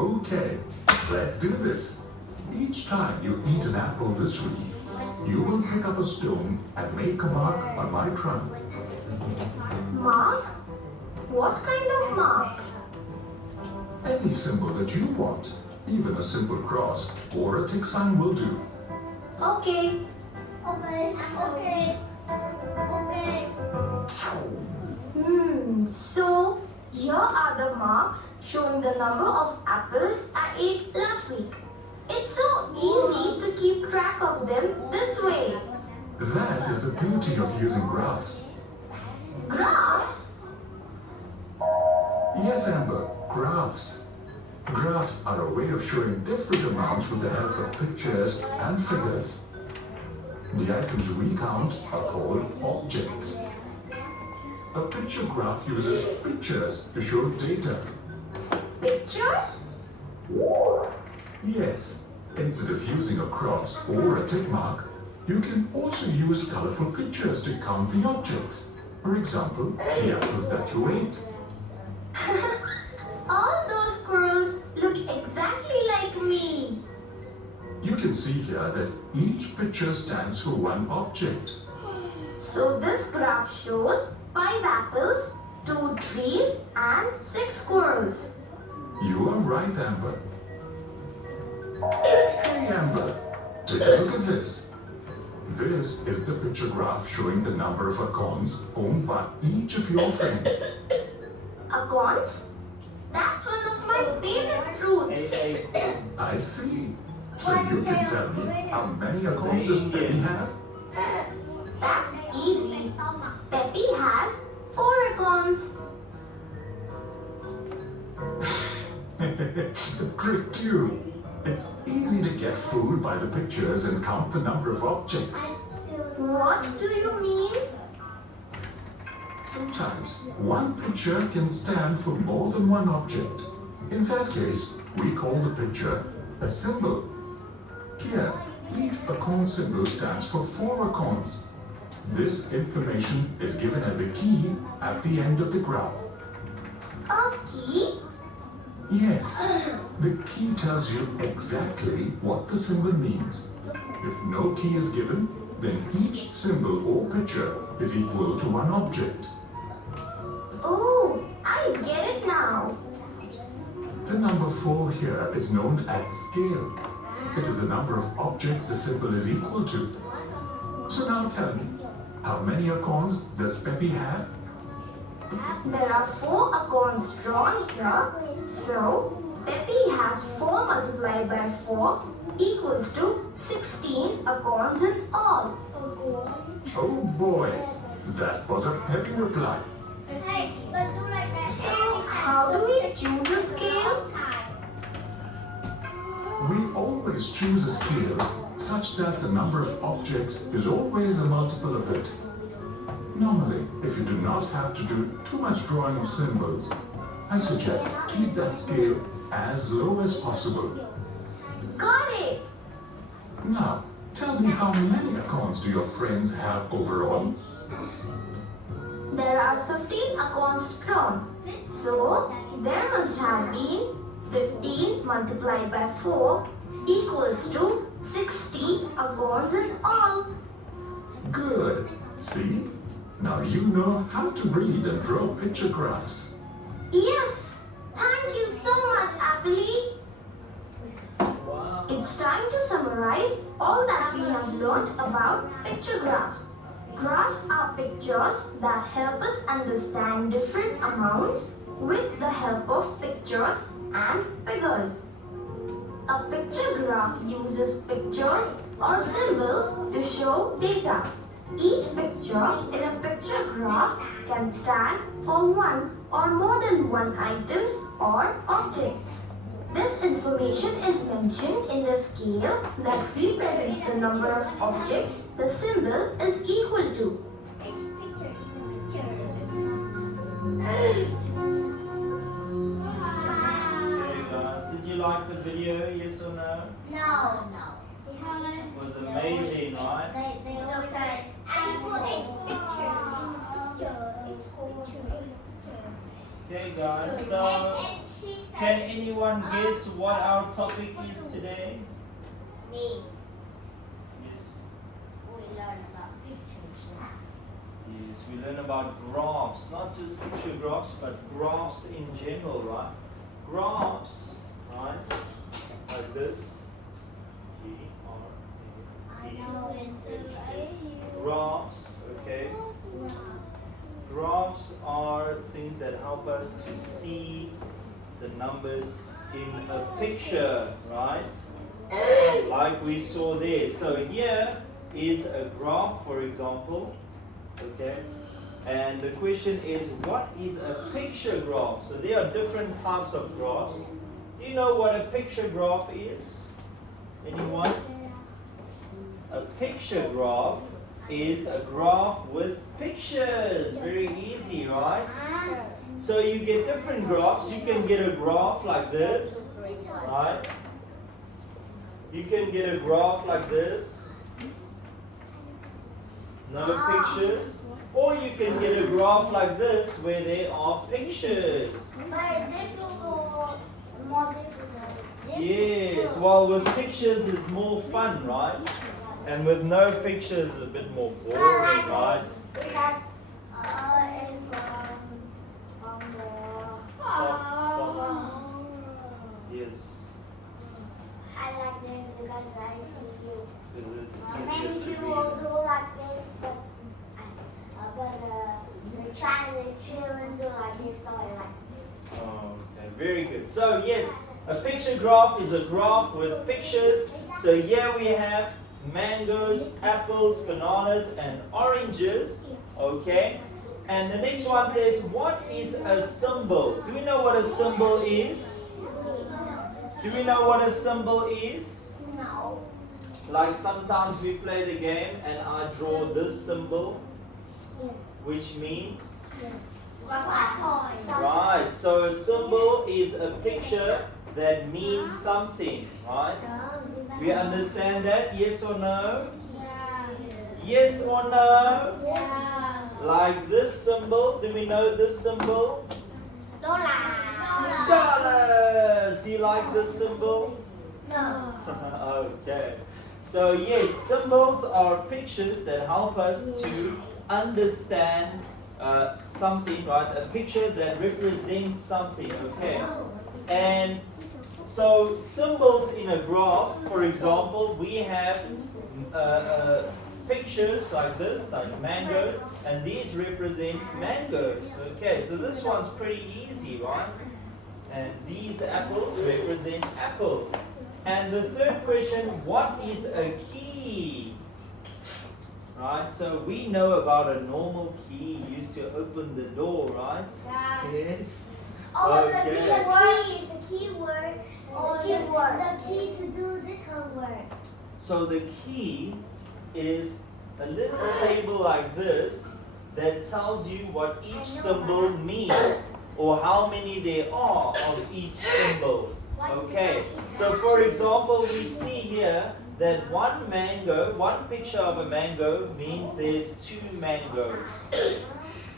Okay, let's do this. Each time you eat an apple this week, you will pick up a stone and make a mark on my trunk. Mark? What kind of mark? Any symbol that you want, even a simple cross or a tick sign will do. Okay. So here are the marks showing the number of apples I ate last week. It's so easy to keep track of them this way. That is the beauty of using graphs. Graphs? Yes, Amber, graphs. Graphs are a way of showing different amounts with the help of pictures and figures. The items we count are called objects. A picture graph uses pictures to show data. Pictures? Yes, instead of using a cross or a tick mark, you can also use colorful pictures to count the objects. For example, the apples that you ate. All those squirrels look exactly like me. You can see here that each picture stands for one object. So this graph shows 5 apples, 2 trees and 6 squirrels. You are right, Amber. Hey, Amber, take a look at this. This is the picture graph showing the number of acorns owned by each of your friends. Acorns? That's one of my favorite fruits. I see. So you can tell me how many acorns does Peppy have? That's easy. Peppy has 4 acorns. Trick too. It's easy to get fooled by the pictures and count the number of objects. What do you mean? Sometimes one picture can stand for more than one object. In that case, we call the picture a symbol. Here, each acorn symbol stands for 4 acorns. This information is given as a key at the end of the graph. A key? Yes, the key tells you exactly what the symbol means. If no key is given, then each symbol or picture is equal to one object. Oh, I get it now. The number 4 here is known as scale. It is the number of objects the symbol is equal to. So now tell me, how many acorns does Peppy have? There are 4 acorns drawn here. So, Peppy has 4 multiplied by 4 equals to 16 acorns in all. Oh boy, that was a Peppy reply. So, how do we choose a scale? We always choose a scale such that the number of objects is always a multiple of it. Normally, if you do not have to do too much drawing of symbols, I suggest keep that scale as low as possible. Got it! Now, tell me how many acorns do your friends have overall? There are 15 acorns drawn. So, there must have been 15 multiplied by 4 equals to 60 acorns in all. Good. See? Now you know how to read and draw picture graphs. Yes! Thank you so much, Appley. It's time to summarize all that we have learned about picture graphs. Graphs are pictures that help us understand different amounts with the help of pictures and figures. A picture graph uses pictures or symbols to show data. Each picture in a picture graph can stand for one or more than one items or objects. This information is mentioned in the scale that represents the number of objects the symbol is equal to. Okay guys, did you like the video, yes or no? No. It was amazing, right? They all said, and put a picture. Okay, guys. So, And she said, can anyone guess what our topic is today? me. Yes. We learn about pictures. Yes, we learn about graphs, not just picture graphs, but graphs in general, right? Graphs, right? Like this. G-R-A-P. Graphs, okay? Graphs are things that help us to see the numbers in a picture, right? Like we saw there. So here is a graph, for example, okay? And the question is, what is a picture graph? So there are different types of graphs. Do you know what a picture graph is? Anyone? A picture graph is a graph with pictures. Very easy, right? So you get different graphs. You can get a graph like this, right? You can get a graph like this. No pictures. Or you can get a graph like this where there are pictures. Yes, well with pictures is more fun, right? And with no pictures is a bit more boring, right? Because it's Stop. Yes, I like this because I see you. because it's Many easier to people read. do like this, but the children do like this, so I like this. Okay, very good. So yes, a picture graph is a graph with pictures. So here we have mangoes, apples, bananas, and oranges. Okay. And the next one says, what is a symbol? Do we know what a symbol is? Do we know what a symbol is? No. Like sometimes we play the game and I draw this symbol, which means? Right, so a symbol is a picture that means something, right? We understand that? Yes or no? Yes or no? Like this symbol, do we know this symbol? Dollars! Do you like this symbol? No. Okay. So yes, symbols are pictures that help us to understand something, right? A picture that represents something, okay? And so symbols in a graph, for example, we have pictures like this, like mangoes, and these represent mangoes, okay? So this one's pretty easy, right? And these apples represent apples. And the third question, what is a key? Right, so we know about a normal key used to open the door, right? Yes. Oh, Okay. the key word. The key to do this homework. So the key is a little table like this that tells you what each symbol means or how many there are of each symbol. Okay, so for example, we see here that one picture of a mango means there's 2 mangoes.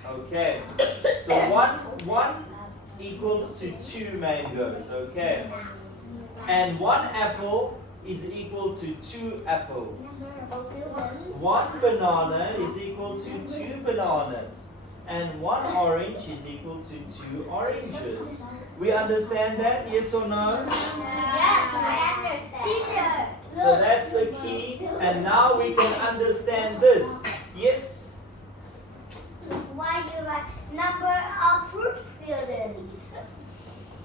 Okay, so one equals to 2 mangoes, okay? And 1 apple is equal to 2 apples. 1 banana is equal to 2 bananas. And 1 orange is equal to 2 oranges. We understand that? Yes or no? Yes, I understand. Teacher. So that's the key. And now we can understand this. Yes? Why you write number of fruit students?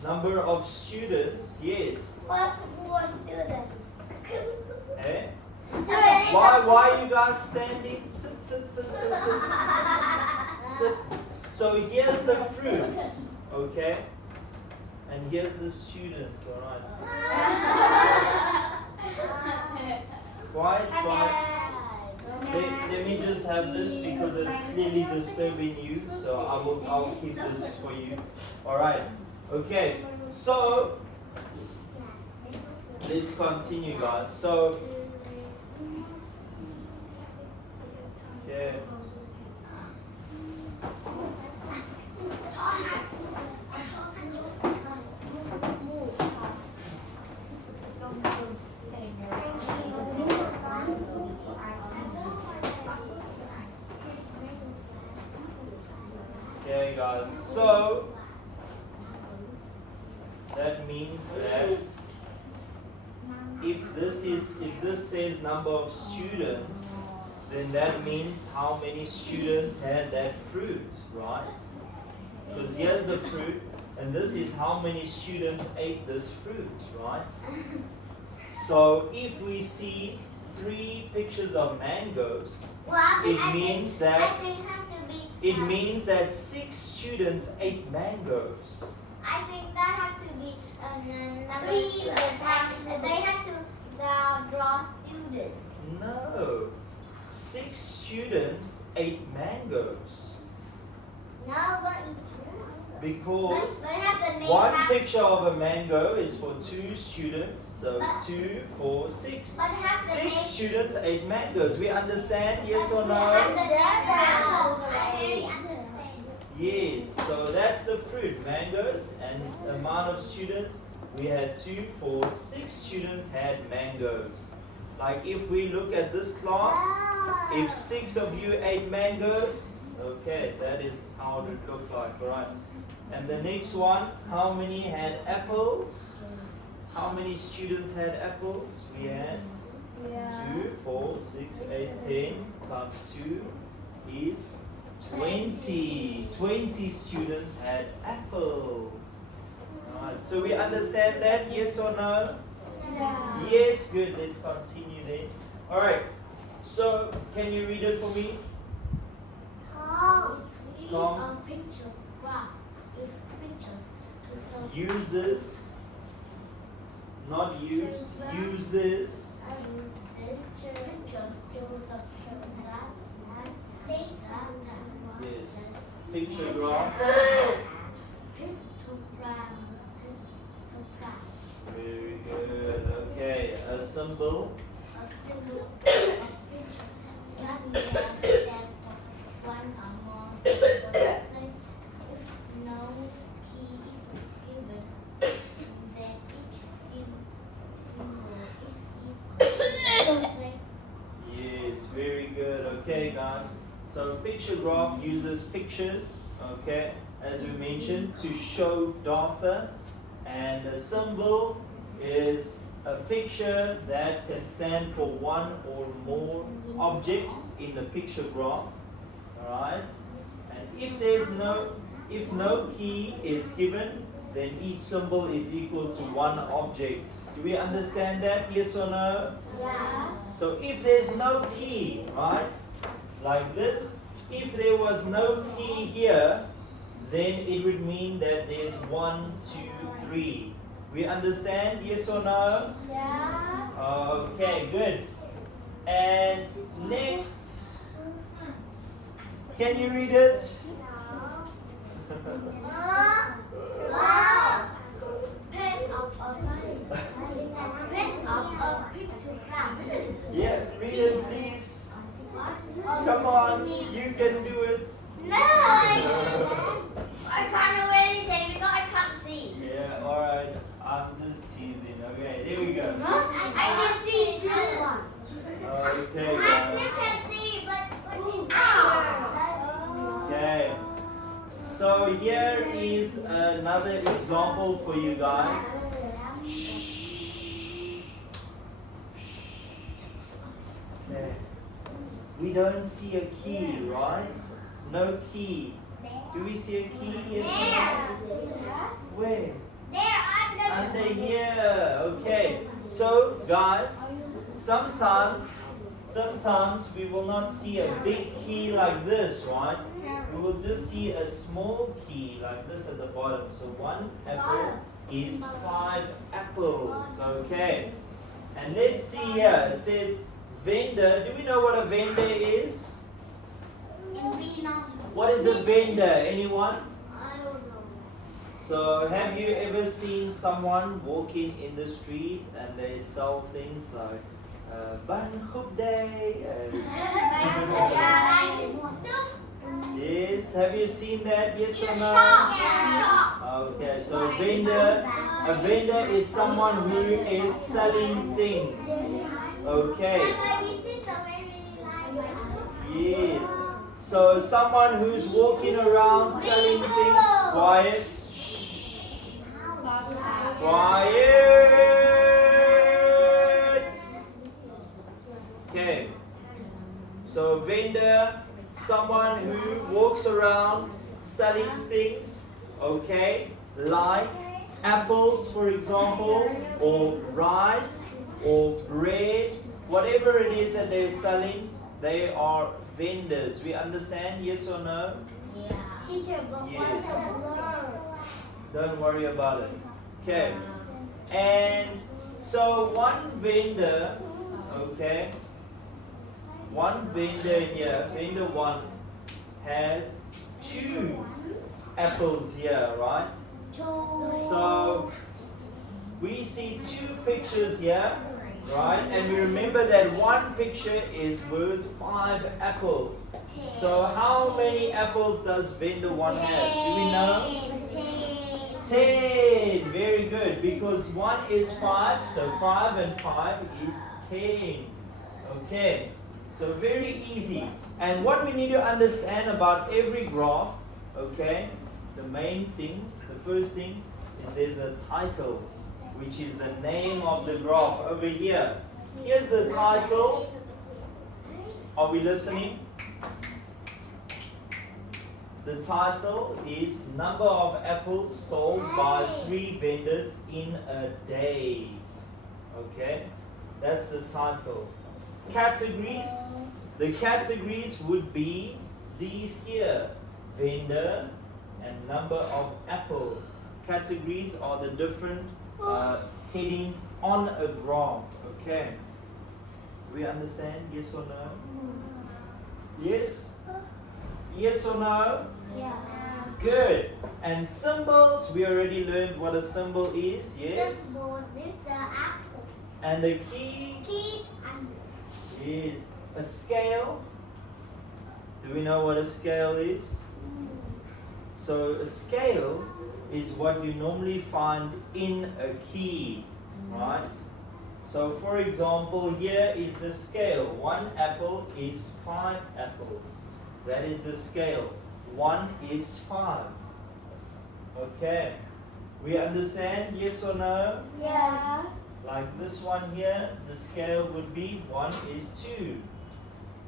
Number of students, yes. What more students? Eh? Sorry. Why you guys standing? Sit, sit, sit, sit, sit. Sit. So here's the fruit, okay? And here's the students, alright? Quiet, quiet. Let me just have this because it's clearly disturbing you. So I'll keep this for you. Alright. Okay. So let's continue, guys. So yeah. means that if this says number of students, then that means how many students had that fruit, right? Because here's the fruit, and this is how many students ate this fruit, right? So if we see 3 pictures of mangoes, it means that 6 students ate mangoes. I think that have to be number 3. They have to draw students. No. 6 students ate mangoes. No, but Because have the name one back. picture of a mango is for 2 students, so 2, 4, 6. But have the 6 name. students ate mangoes. We understand? Yes or Have no? the mangoes. I really understand. Yes. So that's the fruit, mangoes, and the amount of students. We had 2, 4, 6 students had mangoes. Like if we look at this class, if 6 of you ate mangoes, okay, that is how it would look like, right? And the next one, how many had apples? How many students had apples? We had 2, 4, 6, 8, 10 times 2 is 20. 20 students had apples. Right. So we understand that, yes or no? Yeah. Yes, good. Let's continue then. Alright. So can you read it for me? Tom. A picture graph is pictures to show Uses, not use, uses. pictures to show data. Yes. Picture graph. Pictogram. Very good. Okay. A symbol. A symbol of picture that we have stand for one or more symbols. If no key is given, then each symbol is equal. Yes, very good. Okay, guys. So picture graph uses pictures, okay, as we mentioned, to show data, and a symbol is a picture that can stand for one or more objects in the picture graph. Alright? And if no key is given, then each symbol is equal to one object. Do we understand that? Yes or no? Yes. So if there's no key, right, like this, if there was no key here, then it would mean that there's 1, 2, 3. We understand? Yes or no? Yeah. Okay, good. And next, can you read it? Wow. Pen of a pictogram. Yeah, read it please. Come on, you can do it. No, I can't do anything because I can't see. Yeah, alright. I'm just teasing. Okay, there we go. I can see too. Okay, I guys. still can see, but Okay. So here is another example for you guys. Okay. We don't see a key, right? No key. Do we see a key? Yes or no? Where? There Under here. Okay. So guys, sometimes we will not see a big key like this, right? We will just see a small key like this at the bottom. So 1 apple is 5 apples. Okay. And let's see here. It says vendor. Do we know what a vendor is? What is a vendor? Anyone? I don't know. So have you ever seen someone walking in the street and they sell things like Ban Khub Day and yes, have you seen that? Yes or no? Okay, so a vendor is someone who is selling things. Okay. Yes. So someone who's walking around selling things. Quiet. Quiet. Okay. So vendor, someone who walks around selling things, okay, like apples, for example, or rice, or bread, whatever it is that they're selling, they are vendors. We understand? Yes or no? Teacher, but Yes. what's a blur? Don't worry about it. Okay. And so one vendor, okay, one vendor here, vendor one, has 2 apples here, right? So we see 2 pictures here, right? And we remember that one picture is worth 5 apples. So how many apples does vendor one have? Do we know? 10. Very good. Because 1 is 5, so 5 and 5 is 10. Okay. So very easy. And what we need to understand about every graph, okay, the main things, the first thing is there's a title, which is the name of the graph over here. Here's the title. Are we listening? The title is number of apples sold by 3 vendors in a day. Okay, that's the title. Categories. The categories would be these here: vendor and number of apples. Categories are the different headings on a graph. Okay. We understand? Yes or no? Yes? Yes or no? Yeah. Good. And symbols, we already learned what a symbol is. Yes? Symbol, this the apple. And the key Key and is a scale. Do we know what a scale is? So a scale is what you normally find in a key, right? So for example, here is the scale. 1 apple is 5 apples. That is the scale. 1 is 5. Okay. We understand? Yes or no? yeah. Like this one here, the scale would be 1 is 2.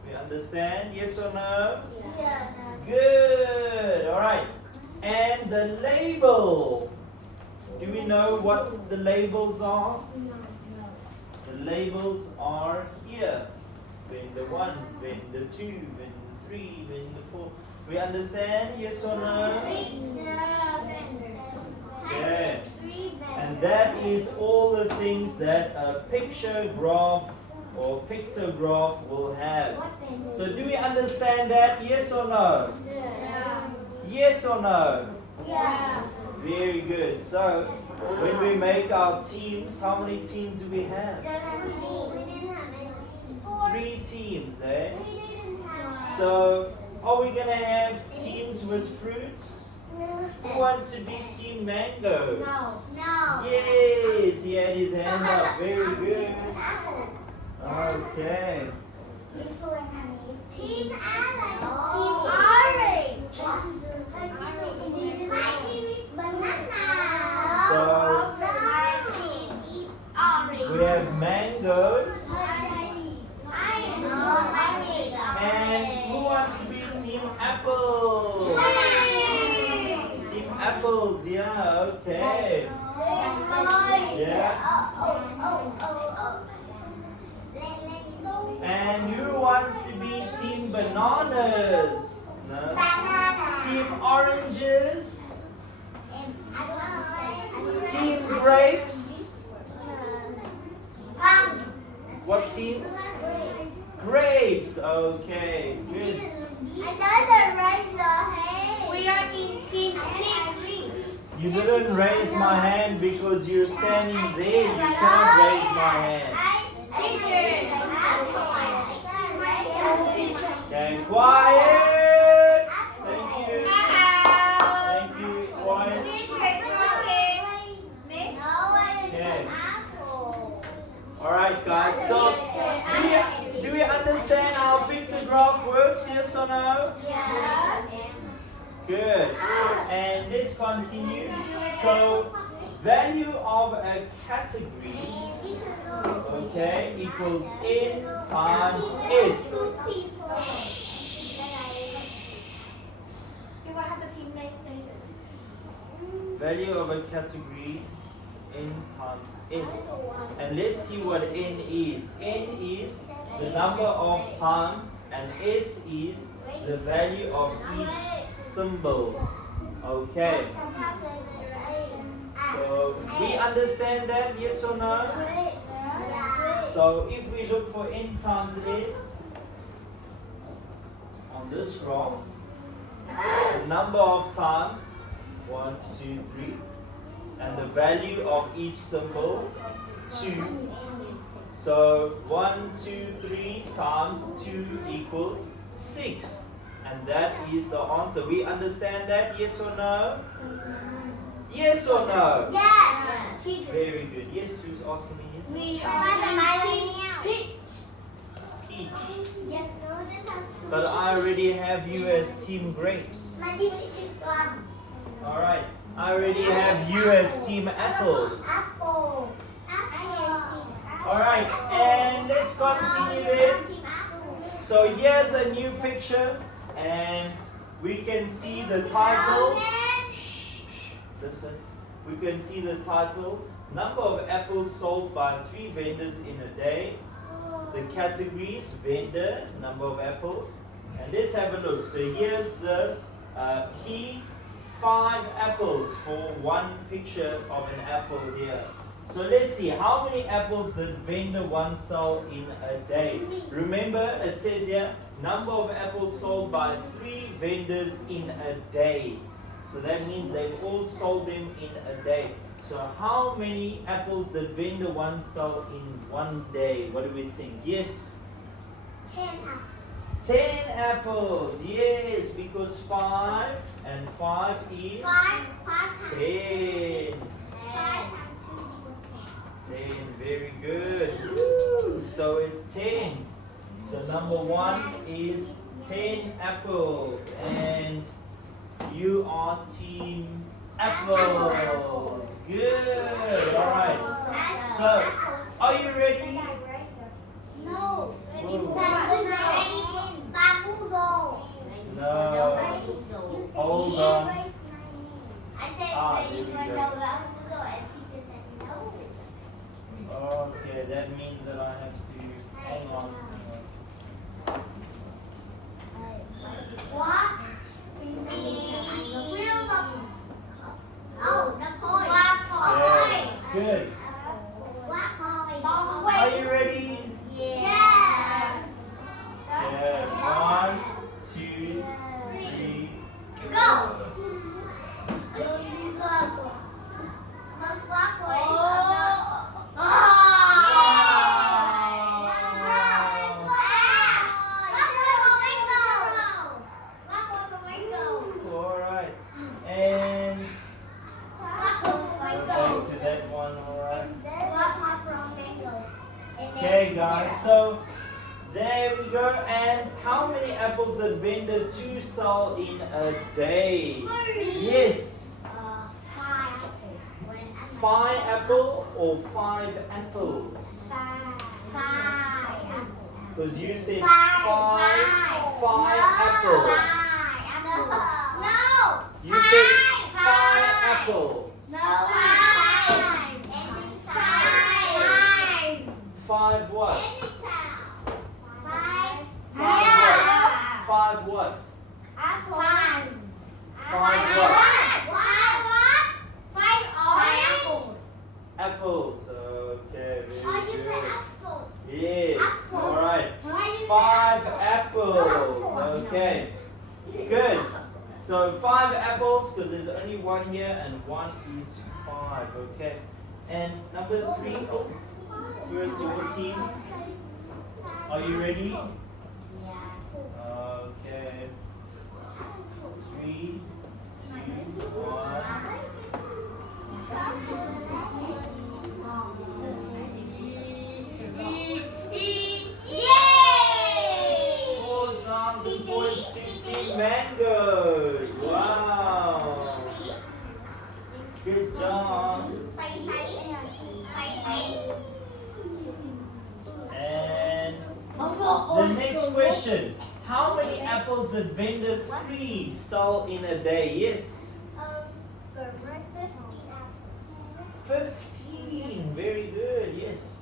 We understand? Yes or no? Yes. Good. All right. And the label. Do we know what the labels are? The labels are here. Vendor 1, vendor 2, vendor 3, vendor 4. We understand? Yes or no? Yeah. And that is all the things that a picture graph or pictograph will have. So do we understand that? Yes or no? Yes or no? Yeah. Very good. So when we make our teams, how many teams do we have? 3 teams, eh? So are we gonna have teams with fruits? Who wants to be team mangoes? No. Yes, he had his hand up. Very good. Okay. Team Alex. Team Orange. My team is banana. So My team is orange. we have mangoes. And who wants to be team apples? Team apples, yeah, okay. Yeah. And who wants to be team bananas? No. Team oranges? Team grapes? What team? Grapes, okay, good. We are in team peach. You didn't raise my hand because you're standing there. You can't raise my hand. Teacher. Okay, quiet. Thank you. Thank you. Quiet. Okay. All right, guys. So, do we understand how pictograph works? Yes or no? Yes. Good. And let's continue. So, value of a category, okay, equals N times S. You will have the team name later. Value of a category is N times S. And let's see what N is. N is the number of times and S is the value of each symbol. Okay. So we understand that, yes or no? So if we look for N times S on this graph, the number of times 1, 2, 3, and the value of each symbol 2. So 1, 2, 3 times 2 equals 6, and that is the answer. We understand that, yes or no? Yes or no? Yes. Teacher. Very good. Yes, who's asking me? Yes. We are peach. Peach. Yes. But I already have you as Team Grapes. My team is one. Alright. I already have you as Team Apple. Apple. Alright. And let's continue then. So here's a new picture. And we can see the title. Shh, listen. We can see the title. Number of apples sold by 3 vendors in a day. The categories, vendor, number of apples. And let's have a look. So here's the key 5 apples for one picture of an apple here. So let's see, how many apples did vendor 1 sell in a day? Remember, it says here, number of apples sold by 3 vendors in a day. So that means they've all sold them in a day. So how many apples did vendor 1 sell in one day? What do we think? Yes? 10 apples. 10 apples. Yes, because 5 and 5 is 5 10. 5 10, very good. Woo. So it's 10. So number 1 is 10 apples. And you are Team Apples. Good. Alright. So, are you ready? No. Whoa. Bamboozle. No. Hold on. I said there ready we for go. the bamboozle and teacher said no. Okay, that means that I have to hang on. What? Oh, the point. Yeah. Good. What Are you ready? Yes. Yeah. 1, 2, 3, Go. Alright. And back to that one, alright. Okay guys, so there we go. And how many apples did vendor 2 sell in a day? Yes. 5 apple or 5 apples? Because you said 5 apple. No. You said 5 apple. No. 5 what? 5 what? 5 what? Apples. Okay, very good. Yes. Alright. 5 apples. Okay. Good. So 5 apples because there's only 1 here and 1 is 5. Okay. And number 3. First your team. Are you ready? Okay. 3, 2, 1. Yay! 4,000 points to Team Mangoes. Wow. Good job. And the next question. How many apples did vendor 3 sell in a day? Yes. 15. Very good. Yes.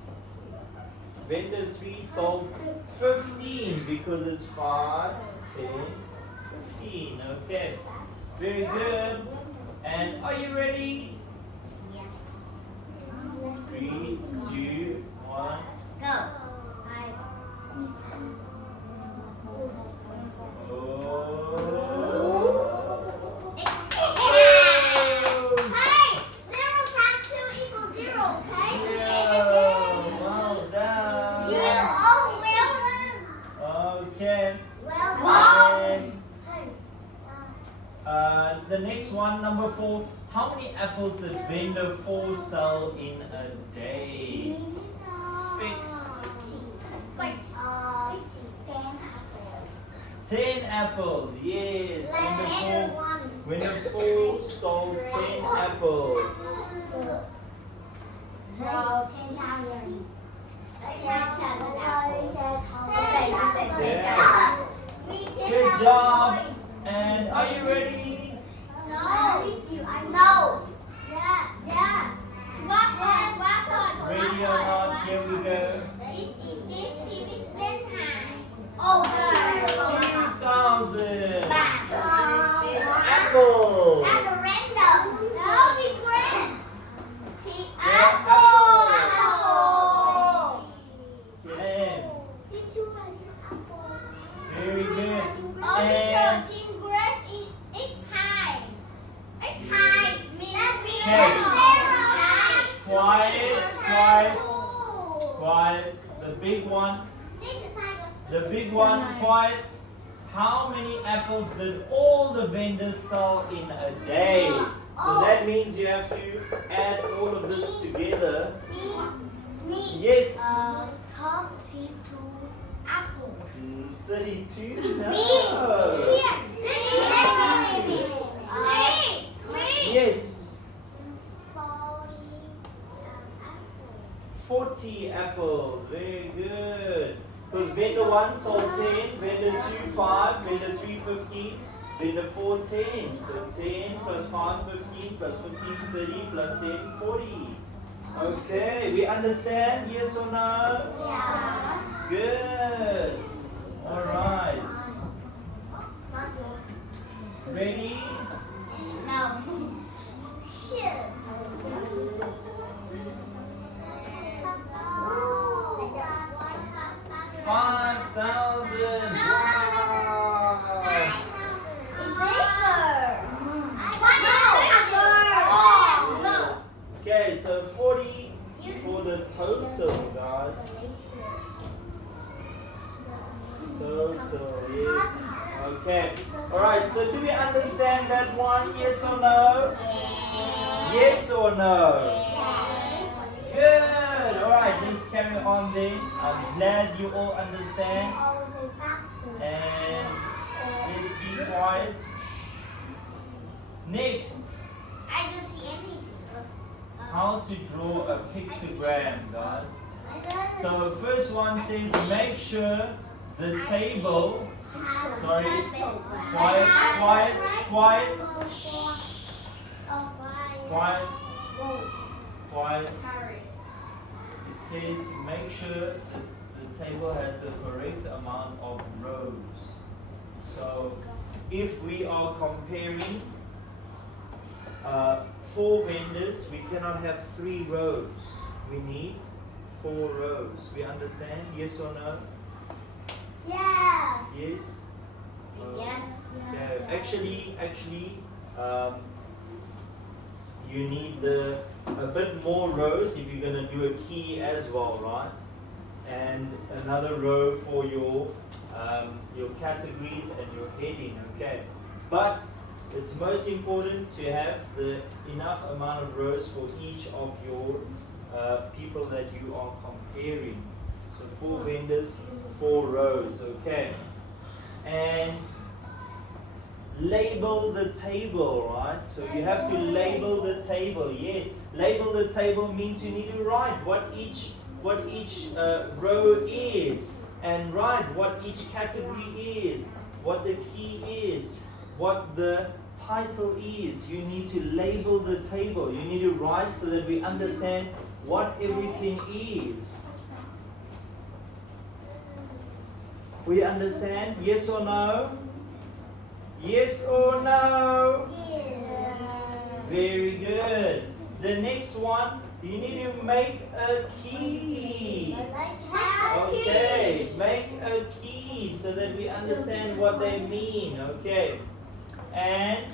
Vendor 3 sold 15 because it's 5, 10, 15. Okay. Very good. And are you ready? 3, 2, 1. Go. Hey, 0 times 2 equals 0, okay? Well done. Okay. And, the next one, number 4. How many apples did vendor 4 sell in a day? Specs. 10 apples. Yes. Vendor 4 sold 10 apples. Good job. And are you ready? Ready or not? Here we go. 2,000. 2 apples. Okay. Very good. And quiet. The big one, quiet. How many apples did all the vendors sell in a day? So that means you have to add all of this together. Yes. 32 apples. 32? No. Yes. 40 apples. Very good. Because vendor 1 sold 10, vendor 2 5, vendor 3 15, vendor 4 10. So 10 plus 5 15 plus 15 30 plus 10 40. Okay, we understand? Yes or no? Yeah. Good. Alright. Ready? No. Shit. 5,000. Wow. Okay, so 40 for the total, guys. Total, yes. Okay. Alright, so do we understand that one? Yes or no? Yes or no? Good. Alright, let's carry on then. I'm glad you all understand. And let's be quiet. Next, I don't see anything. how to draw a pictogram, guys. So first one says make sure the table, sorry, quiet, it says make sure the table has the correct amount of rows. So if we are comparing 4 vendors, we cannot have 3 rows. We need 4 rows. We understand? Yes or no? Yes. Yes? Yes. Okay. Actually, you need a bit more rows if you're going to do a key as well, right? And another row for your categories and your heading, okay? But it's most important to have the enough amount of rows for each of your people that you are comparing. So 4 vendors, 4 rows, okay? And label the table, right? So you have to label the table. Yes, label the table means you need to write what each row is, and write what each category is, what the key is, what the title is. You need to label the table. You need to write so that we understand what everything is. We understand? Yes or no? Yes or no? Very good. The next one, you need to make a key. Okay, make a key so that we understand what they mean. Okay. And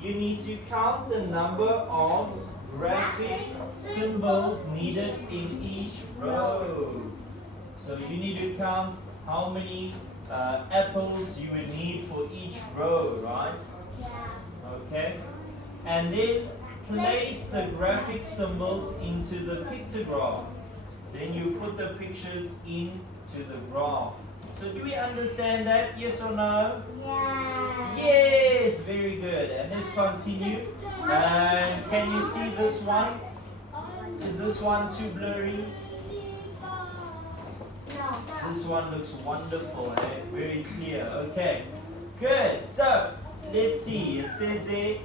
you need to count the number of graphic symbols needed in each row. So you need to count how many apples you would need for each row, right? Okay. And then place the graphic symbols into the pictograph. Then you put the pictures into the graph. So do we understand that? Yes or no? Yeah. Yes, very good. And let's continue. And can you see this one? Is this one too blurry? No. This one looks wonderful, eh? Very clear. Okay, good. So let's see. It says there,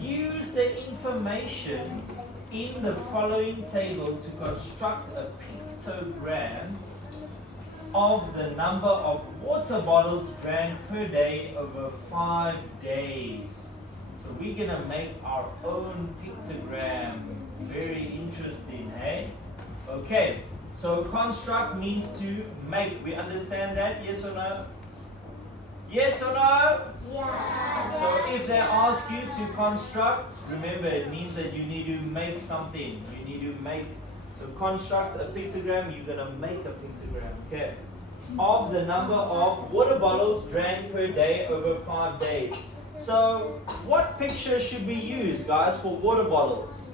use the information in the following table to construct a pictogram of the number of water bottles drank per day over 5 days. So we're gonna make our own pictogram. Very interesting, eh? Okay, so construct means to make. We understand that? Yes or no? Yes or no? Yeah. So if they ask you to construct, remember it means that you need to make something. You need to make. So construct a pictogram, you're gonna make a pictogram, okay? Of the number of water bottles drank per day over 5 days. So what picture should we use, guys, for water bottles?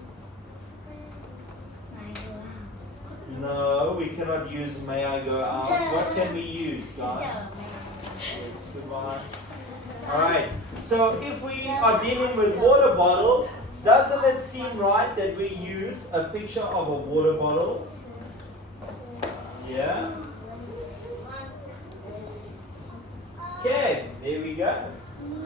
No, we cannot use may I go out. What can we use, guys? Yes, goodbye. Alright, so if we are dealing with water bottles, doesn't it seem right that we use a picture of a water bottle? Yeah? Okay, there we go.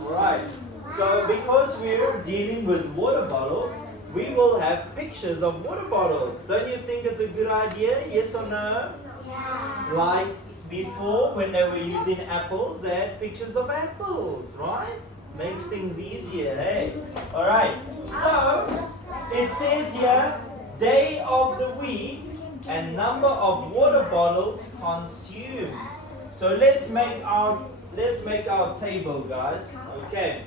Alright, so because we're dealing with water bottles, we will have pictures of water bottles. Don't you think it's a good idea? Yes or no? Yeah. Like before, when they were using apples, they had pictures of apples, right? Makes things easier, hey? Alright, so it says here, day of the week and number of water bottles consumed. So let's make our table, guys. Okay.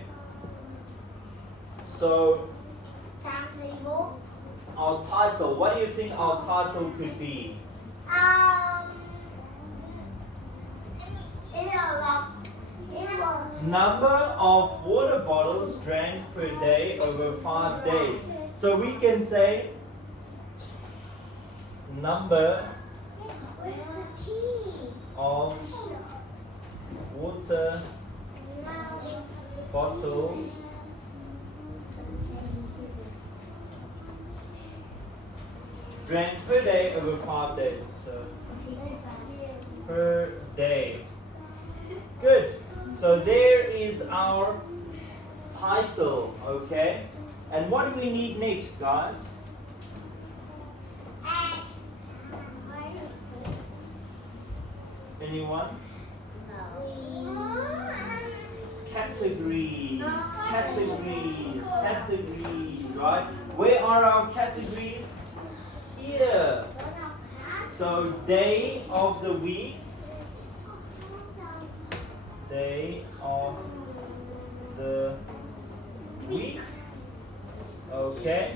So Timetable. our title, what do you think our title could be? Number of water bottles drank per day over 5 days. So we can say number Where's the key? of water bottles drank per day over 5 days. So per day. Good. So there is our title, okay? And what do we need next, guys? Anyone? Categories, right? Where are our categories? Here. So day of the week. Day of the week. Okay.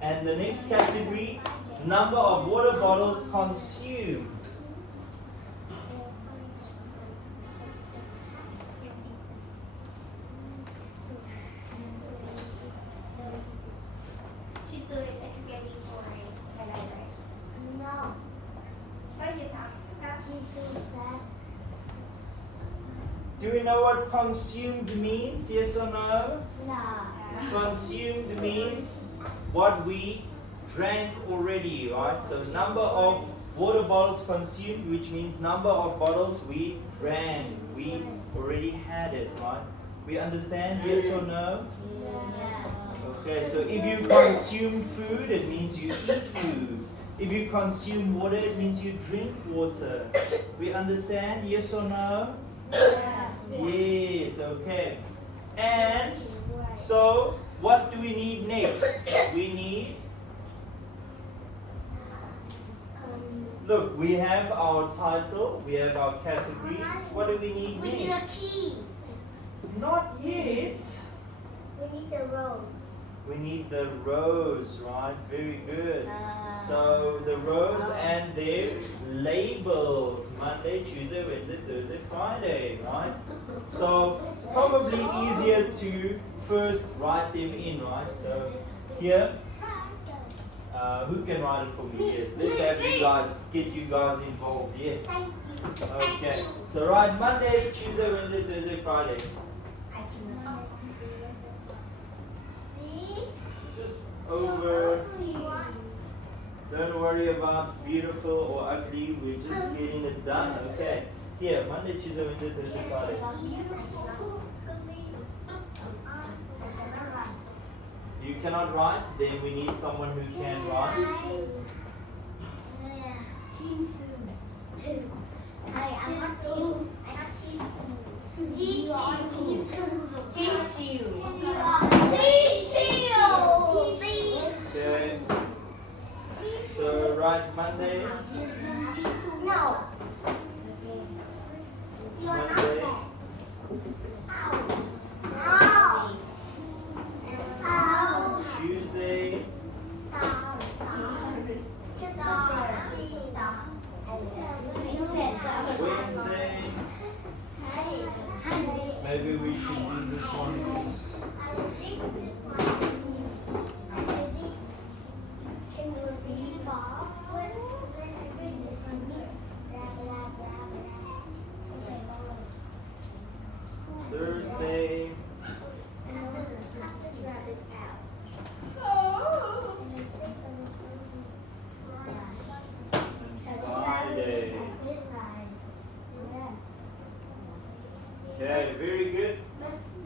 And the next category, number of water bottles consumed. She's so explaining for it. No. What are you talking about? She's so sad. Do we know what consumed means? Yes or no? No. Consumed means what we drank already, right? So number of water bottles consumed, which means number of bottles we drank. We already had it, right? We understand? Yes or no? Yes. Okay, so if you consume food, it means you eat food. If you consume water, it means you drink water. We understand? Yes or no? Yes, okay. And so, what do we need next? We need, look, we have our title, we have our categories. What do we need We need a next? key. Not yet. We need the rows. We need the rows, right? Very good. So the rows and their labels. Monday, Tuesday, Wednesday, Thursday, Friday, right? So probably easier to first write them in, right? So here, who can write it for me? Yes, let's have you guys, get you guys involved. Yes. Thank you. Okay. So write Monday, Tuesday, Wednesday, Thursday, Friday. Just over. Don't worry about beautiful or ugly. We're just getting it done. Okay. Here, Monday, Tuesday, Wednesday, Thursday, Friday. You cannot write, then we need someone who can write. Okay. So write Monday. No. You are not Monday. sad. Ow. Ow. Tuesday. Wednesday. Maybe we should do this one. Thursday. And Friday. Okay, very good.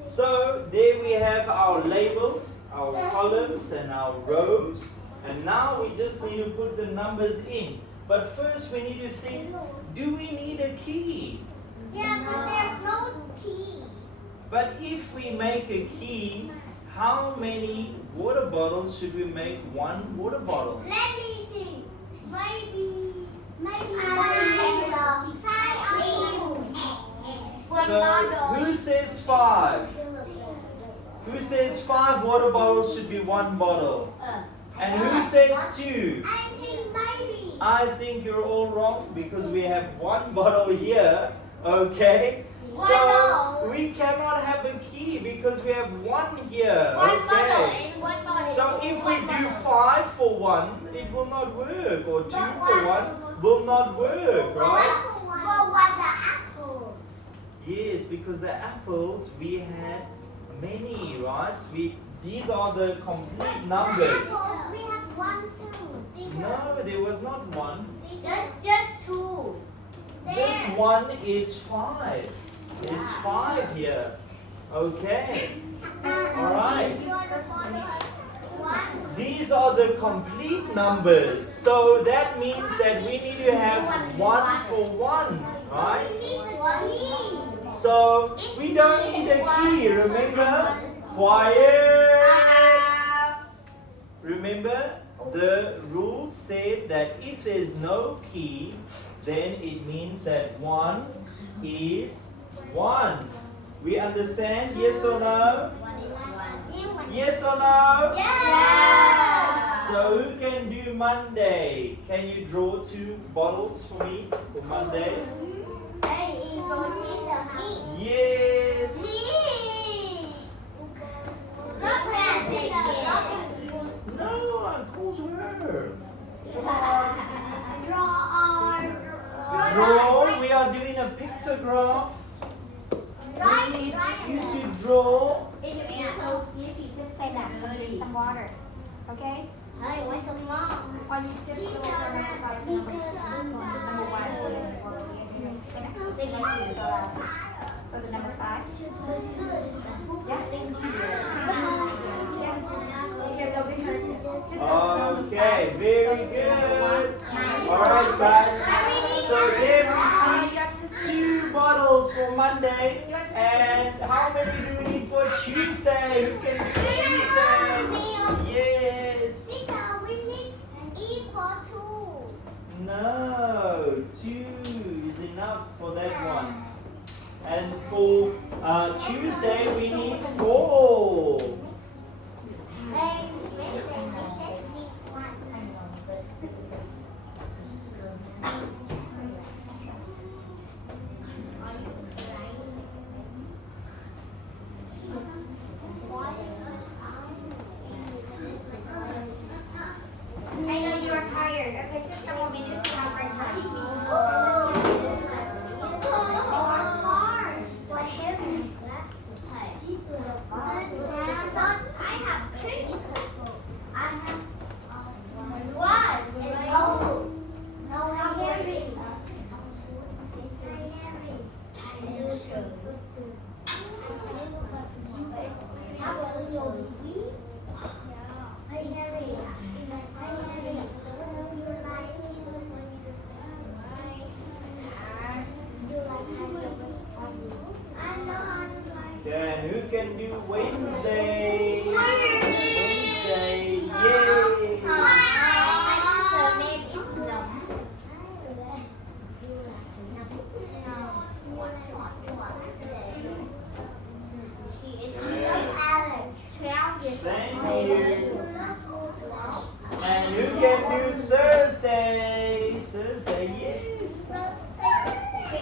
So there we have our labels, our columns and our rows. And now we just need to put the numbers in. But first we need to think, do we need a key? Yeah, but there's no key. But if we make a key, how many water bottles should we make one water bottle? Let me see. Maybe So who says 5? Who says 5 water bottles should be one bottle? And who says 2? I think maybe. I think you're all wrong because we have one bottle here, okay? So bottle. we cannot have a key because we have one here, One okay? bottle and one bottle. So if we One do bottle. 5 for 1, it will not work, or 2 But for 1 will not work, right? What the apples? Yes, because the apples we had many, right? These are the complete numbers. Apples, we have 1, 2. No, there was not one. Just 2. This one is 5. There's 5 here. Okay. Alright. These are the complete numbers. So that means that we need to have 1 for 1, right? So we don't need a key, remember? Quiet! Remember, the rule said that if there's no key, then it means that 1 is 1. We understand? Yes or no? Yes or no? Yes! So who can do Monday? Can you draw 2 bottles for me for Monday? Yes! No, I called her. Draw, we are doing a pictograph. We you to draw. If you feel so sleepy, just stay back and drink some water. Okay? Hey, where's the mom? Or you just go from number 5 to number 6. Number 1 before we get here. Stay next to the glasses. Go to number 5. Yeah? Okay, go with her too. Just go from Okay, 5. very good. Alright guys, so there we see 2 bottles for Monday. And how many do we need for Tuesday? Who can do Tuesday? Yes. Teacher, we need equal to. No, 2 is enough for that one. And for Tuesday we need 4. I know you are tired. Okay, just some more minutes to have our time. What heavy? I have pink. I have what? No, Harry. Hey Harry. Okay, and who can do Wednesday? Wednesday, yay! Her name is She is Alex. 12 years Thank old. you. And who can do Thursday? Thursday, yes.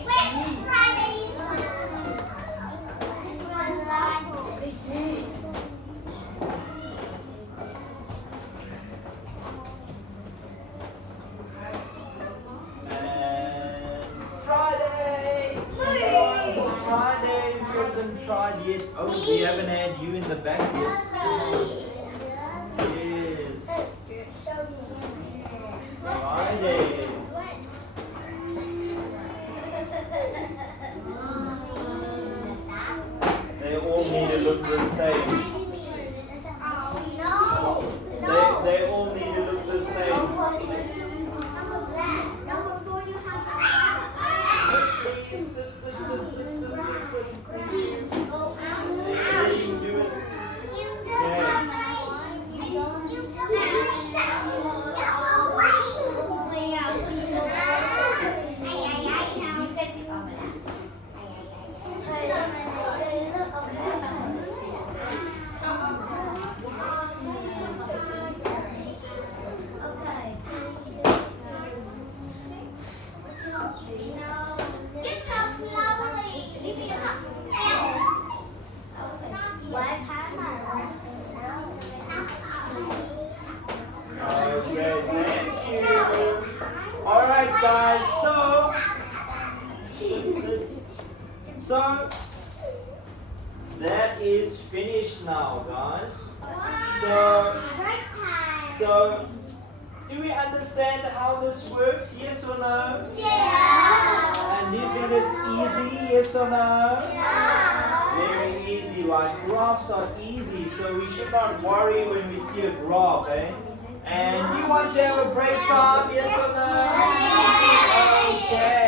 Wait, Friday is And Friday! For Friday, who hasn't tried yet? Oh, we haven't had you in the back yet. Yes. Friday. They all need to look the same. They all need to look the same. Please sit, sit, sit, sit, sit, sit, sit. You can do it. Yeah. Okay, thank you. Alright guys, so that is finished now, guys. So do we understand how this works? Yes or no? And do you think it's easy? Yes or no? Very easy. Like graphs are easy, so we should not worry when we see a graph, eh? And you want to have a break time? Yes or no? Okay.